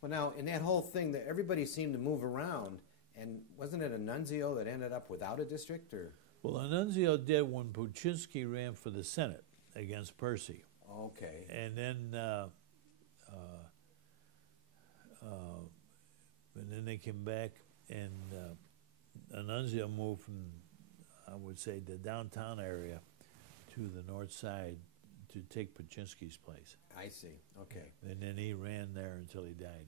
Well, now, in that whole thing, that everybody seemed to move around, and wasn't it a nuncio that ended up without a district, or? Well, Annunzio did when Puczynski ran for the Senate against Percy. Okay. And then they came back, and Annunzio moved from, I would say, the downtown area to the north side to take Puczynski's place. I see. Okay. And then he ran there until he died.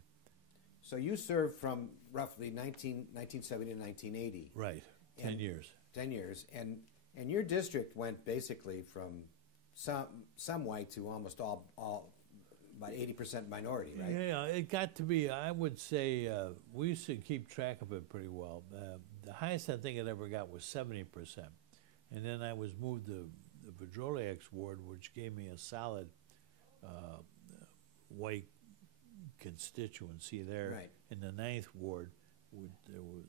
So you served from roughly 1970 to 1980. Right. 10 years. 10 years. And your district went basically from some white to almost all about 80% minority, right? Yeah, it got to be, I would say, we used to keep track of it pretty well. The highest I think it ever got was 70%. And then I was moved to the Vedroliak's ward, which gave me a solid white constituency there. Right. In the 9th ward,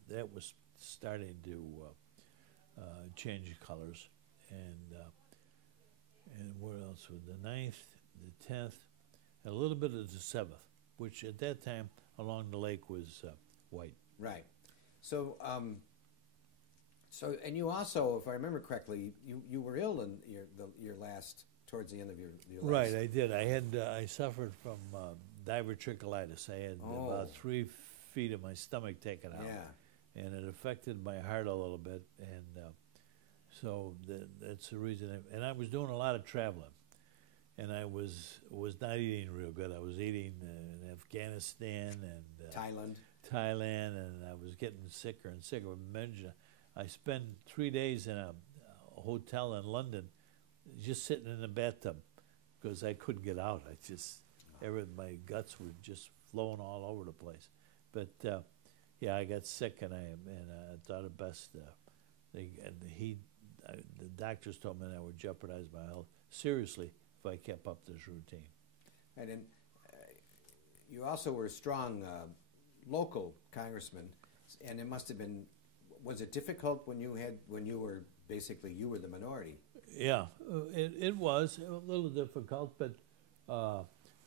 that was starting to change colors. And what else was the 9th, the 10th, a little bit of the 7th, which at that time along the lake was white. Right. So, and you also, if I remember correctly, you were ill in your last, towards the end of your life. Right, I did. I suffered from diverticulitis. I had about 3 feet of my stomach taken out. Yeah. And it affected my heart a little bit, and so that's the reason. And I was doing a lot of traveling. And I was not eating real good. I was eating in Afghanistan and Thailand, and I was getting sicker and sicker. Imagine, I spent 3 days in a hotel in London, just sitting in the bathtub, because I couldn't get out. My guts were just flowing all over the place. But yeah, I got sick, and I thought it best. The doctors told me that I would jeopardize my health seriously if I kept up this routine. And then you also were a strong local congressman, and it must have been. Was it difficult when you were the minority? Yeah, it was a little difficult, but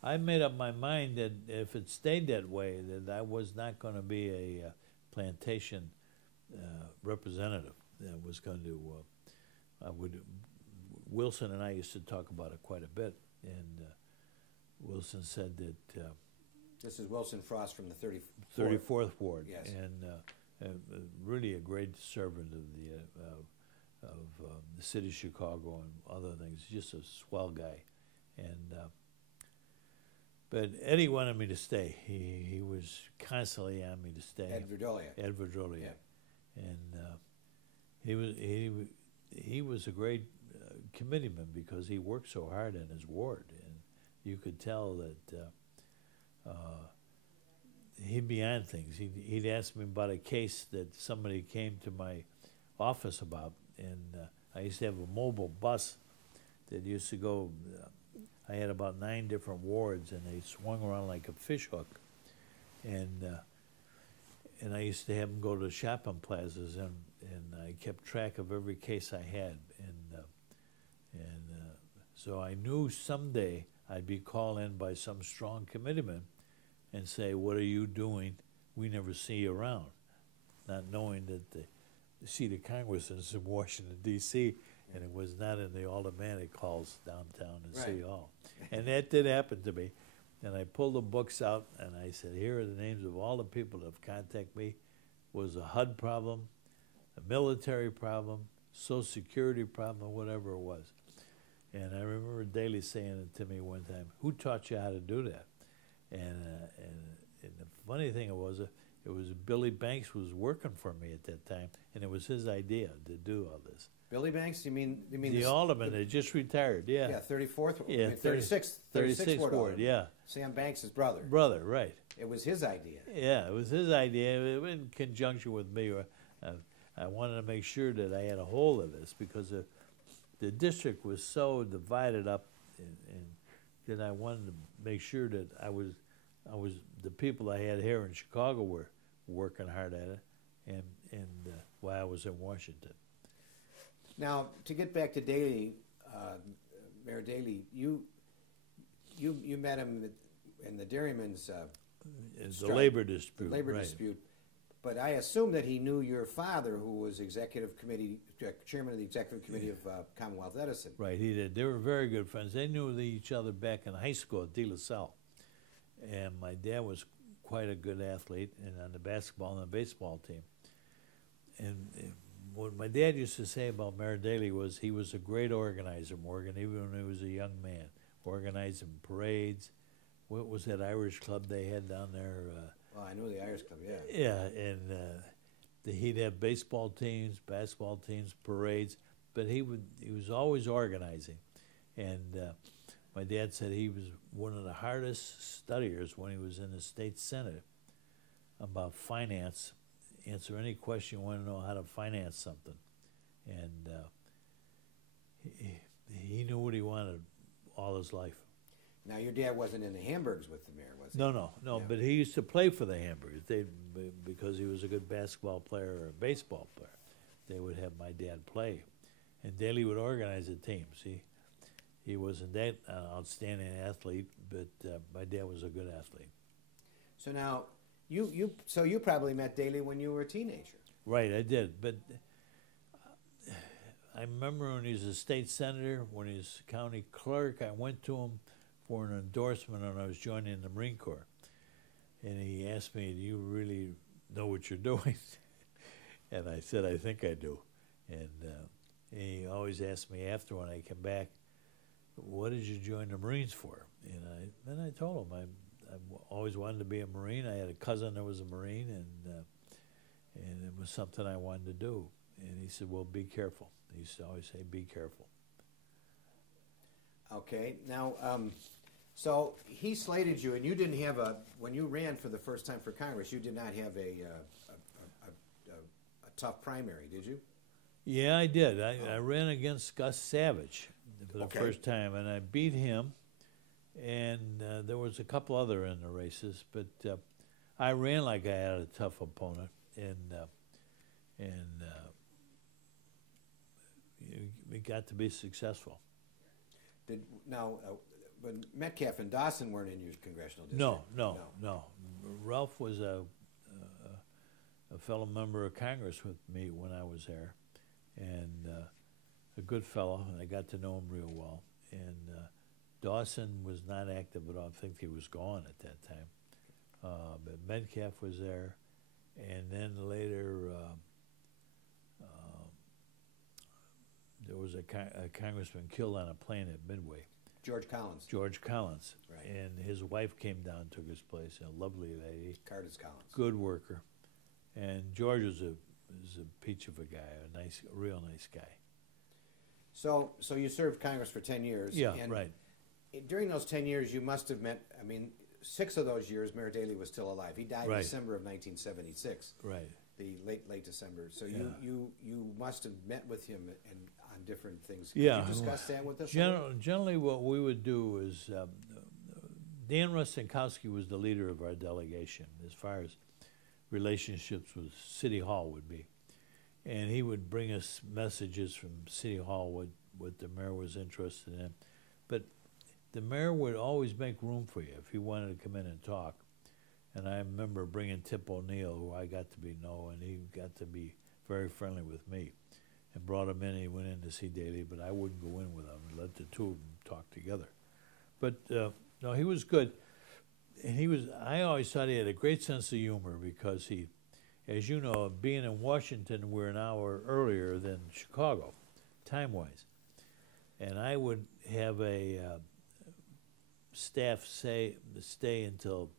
I made up my mind that if it stayed that way, that I was not going to be a plantation representative. That was going to. Wilson and I used to talk about it quite a bit, and Wilson said that... this is Wilson Frost from the 34th Ward. Yes. And really a great servant of the city of Chicago and other things, just a swell guy. And but Eddie wanted me to stay. He was constantly on me to stay. Ed Vedroliak. Yeah. And he was a great committeeman because he worked so hard in his ward, and you could tell that he'd be on things. He'd ask me about a case that somebody came to my office about, and I used to have a mobile bus that used to go. I had about 9 different wards, and they swung around like a fish hook, and I used to have them go to shopping plazas, and I kept track of every case I had, and so I knew someday I'd be called in by some strong committeeman and say, "What are you doing? We never see you around," not knowing that the seat of Congress is in Washington, D.C., and it was not in the automatic halls downtown in City Hall. And that did happen to me. And I pulled the books out, and I said, here are the names of all the people that have contacted me. Was a HUD problem, a military problem, Social Security problem, or whatever it was. And I remember Daley saying it to me one time, "Who taught you how to do that?" And the funny thing was Billy Banks was working for me at that time, and it was his idea to do all this. Billy Banks? You mean the alderman that just retired? Yeah. Yeah, 34th. Yeah, 36th Ward. Yeah. Sam Banks' brother. Brother, right. It was his idea. Yeah, it was his idea in conjunction with me. I wanted to make sure that I had a hold of this because the district was so divided up, and that I wanted to make sure that I was the people I had here in Chicago were working hard at it, and while I was in Washington. Now, to get back to Daley, Mayor Daley, you met him in the Dairymen's The labor dispute. Labor right. dispute. But I assume that he knew your father, who was chairman of the executive committee of Commonwealth Edison. Right, he did. They were very good friends. They knew each other back in high school at De La Salle. And my dad was quite a good athlete and on the basketball and the baseball team. And what my dad used to say about Mayor Daley was he was a great organizer, Morgan, even when he was a young man, organizing parades. What was that Irish club they had down there? Well, I know the Irish Club, yeah. Yeah, and he'd have baseball teams, basketball teams, parades, but he was always organizing. And my dad said he was one of the hardest studiers when he was in the state senate about finance. Answer any question you want to know how to finance something. And he knew what he wanted all his life. Now, your dad wasn't in the Hamburgs with the mayor, was he? No, yeah. But he used to play for the Hamburgers. Because he was a good basketball player or a baseball player. They would have my dad play. And Daley would organize the teams. He wasn't that outstanding athlete, but my dad was a good athlete. So now, you probably met Daley when you were a teenager. Right, I did. But I remember when he was a state senator, when he was county clerk, I went to him for an endorsement when I was joining the Marine Corps. And he asked me, do you really know what you're doing? And I said, I think I do. And he always asked me after when I came back, what did you join the Marines for? And I told him I always wanted to be a Marine. I had a cousin that was a Marine, and it was something I wanted to do. And he said, well, be careful. He used to always say, be careful. Okay. Now, so he slated you, and you didn't have when you ran for the first time for Congress, you did not have a tough primary, did you? Yeah, I did. I ran against Gus Savage for the first time, and I beat him. And there was a couple other in the races, but I ran like I had a tough opponent, and we got to be successful. But Metcalf and Dawson weren't in your congressional district. No. Ralph was a fellow member of Congress with me when I was there, and a good fellow, and I got to know him real well. And Dawson was not active, but I think he was gone at that time. But Metcalf was there, and then later there was a congressman killed on a plane at Midway. George Collins. George Collins. Right. And his wife came down and took his place, a lovely lady. Curtis Collins. Good worker. And George was a peach of a guy, a real nice guy. So you served Congress for 10 years. Yeah, right. During those 10 years, you must have met, 6 of those years, Mayor Daley was still alive. He died in December of 1976. Right. The late December. So you must have met with him on different things. Yeah. Could you discuss that with us? Generally, what we would do is Dan Rostenkowski was the leader of our delegation as far as relationships with City Hall would be. And he would bring us messages from City Hall, what the mayor was interested in. But the mayor would always make room for you if he wanted to come in and talk. And I remember bringing Tip O'Neill, who I got to know, and he got to be very friendly with me. And brought him in, he went in to see Daley, but I wouldn't go in with him and let the two of them talk together. But no, he was good. And I always thought he had a great sense of humor because he, as you know, being in Washington, we're an hour earlier than Chicago, time-wise. And I would have a staff stay until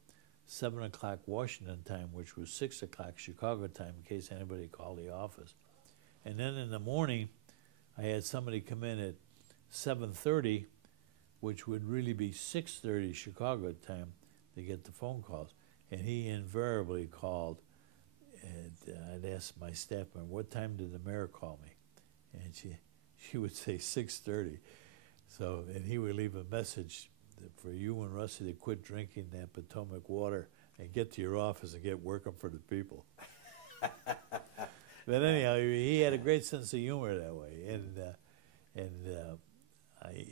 7 o'clock Washington time, which was 6 o'clock Chicago time, in case anybody called the office. And then in the morning, I had somebody come in at 7:30, which would really be 6:30 Chicago time to get the phone calls. And he invariably called, and I'd ask my staff member, what time did the mayor call me? And she would say 6:30. So, and he would leave a message for you and Rusty to quit drinking that Potomac water and get to your office and get working for the people. But anyhow, he had a great sense of humor that way, and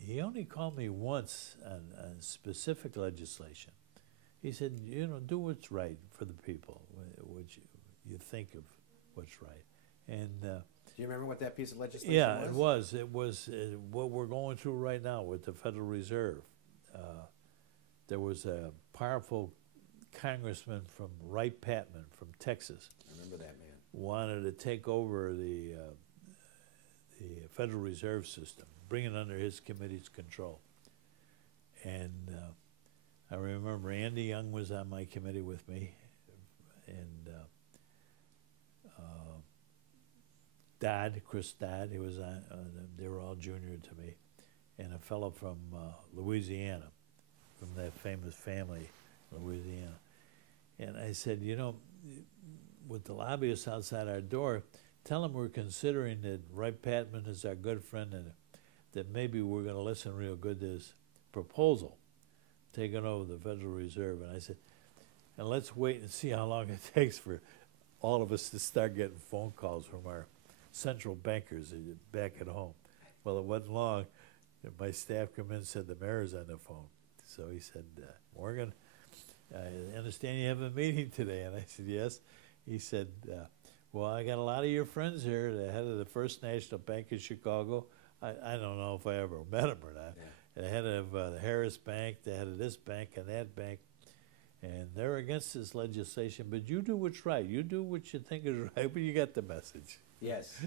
he only called me once on specific legislation. he said, you know, do what's right for the people, which you think of what's right. And do you remember what that piece of legislation yeah, was? it was what we're going through right now with the Federal Reserve. There was a powerful congressman from Wright-Patman from Texas. I remember that man. Wanted to take over the Federal Reserve System, bring it under his committee's control. And I remember Andy Young was on my committee with me, and Chris Dodd, he was on, they were all junior to me, and a fellow from Louisiana, from that famous family, Louisiana. And I said, you know, with the lobbyists outside our door, tell them we're considering that Wright-Patman is our good friend and that maybe we're going to listen real good to his proposal, taking over the Federal Reserve. And I said, and let's wait and see how long it takes for all of us to start getting phone calls from our central bankers back at home. Well, it wasn't long. My staff come in and said, the mayor's on the phone. So he said, Morgan, I understand you have a meeting today. And I said, yes. He said, well, I got a lot of your friends here, the head of the First National Bank in Chicago. I don't know if I ever met him or not. Yeah. The head of the Harris Bank, the head of this bank and that bank. And they're against this legislation, but you do what's right. You do what you think is right, but you got the message. Yes.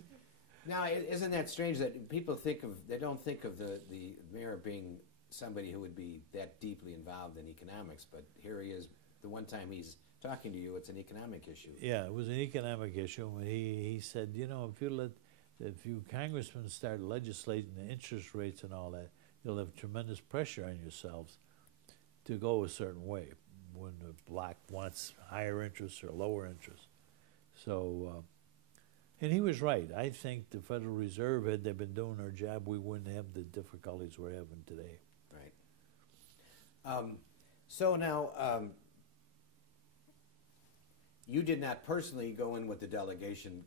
Now, isn't that strange that people think of, they don't think of the mayor being somebody who would be that deeply involved in economics, but here he is, the one time he's talking to you, it's an economic issue. Yeah, it was an economic issue. He said, you know, if you congressmen start legislating the interest rates and all that, you'll have tremendous pressure on yourselves to go a certain way when the bloc wants higher interest or lower interest. So, and he was right. I think the Federal Reserve, had they been doing their job, we wouldn't have the difficulties we're having today. Right. So now, you did not personally go in with the delegation.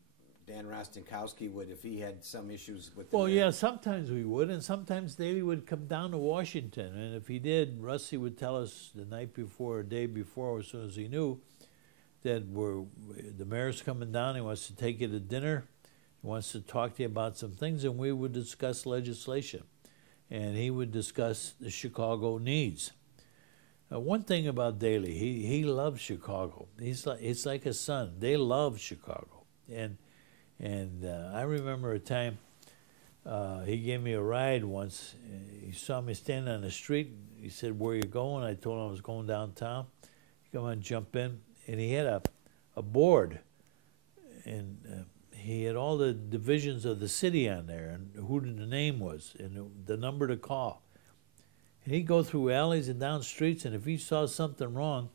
Dan Rostenkowski would, if he had some issues with the Well, mayor. yeah, sometimes we would, and sometimes Daley would come down to Washington, and if he did, Rusty would tell us the night before or day before, as soon as he knew, that the mayor's coming down, he wants to take you to dinner, he wants to talk to you about some things, and we would discuss legislation. And he would discuss the Chicago needs. One thing about Daley, he loves Chicago. It's like a son. They love Chicago. And I remember a time he gave me a ride once. He saw me standing on the street. He said, where you going? I told him I was going downtown. He come on, jump in. And he had a board. And he had all the divisions of the city on there and who the name was and the number to call. And he'd go through alleys and down streets, and if he saw something wrong,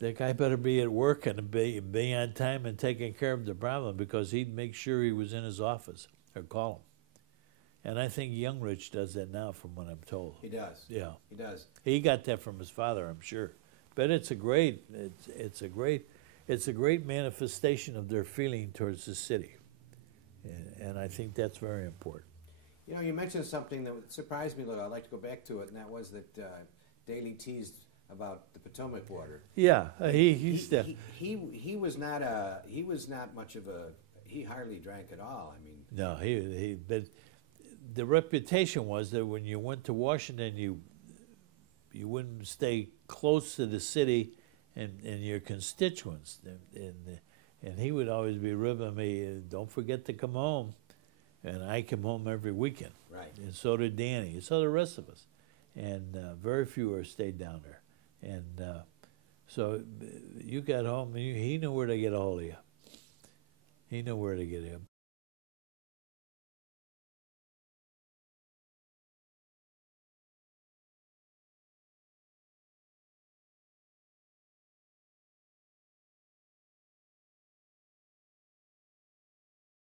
that guy better be at work and be on time and taking care of the problem, because he'd make sure he was in his office or call him. And I think Young Rich does that now, from what I'm told. He does. Yeah. He does. He got that from his father, I'm sure. But it's a great manifestation of their feeling towards the city. And I think that's very important. You know, you mentioned something that surprised me a little. I'd like to go back to it, and that was that Daley teased about the Potomac water. Yeah, he was not much of a. He hardly drank at all. I mean, no, but the reputation was that when you went to Washington, you wouldn't stay close to the city and your constituents, and he would always be ribbing me, don't forget to come home. And I come home every weekend. Right. And so did Danny, and so the rest of us. And very few stayed down there. And so you got home, and he knew where to get a hold of you. He knew where to get him.